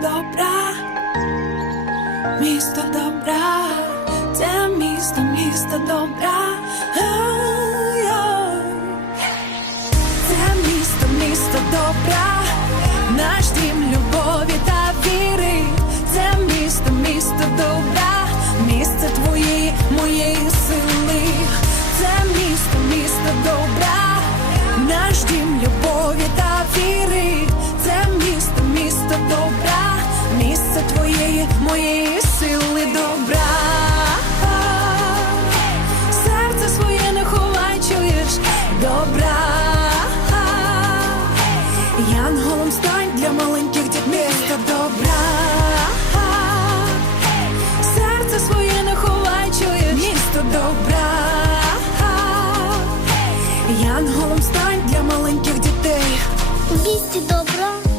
добра, місто добра, це місто, місто добра. Це місто, місто добра, наш мені сили добра, серце своє не ховай, чуєш? Добра, янголом стань для маленьких дітей та добра, серце своє не ховай, чуєш? Місто добра, янголом стань для маленьких дітей, Вісті добра.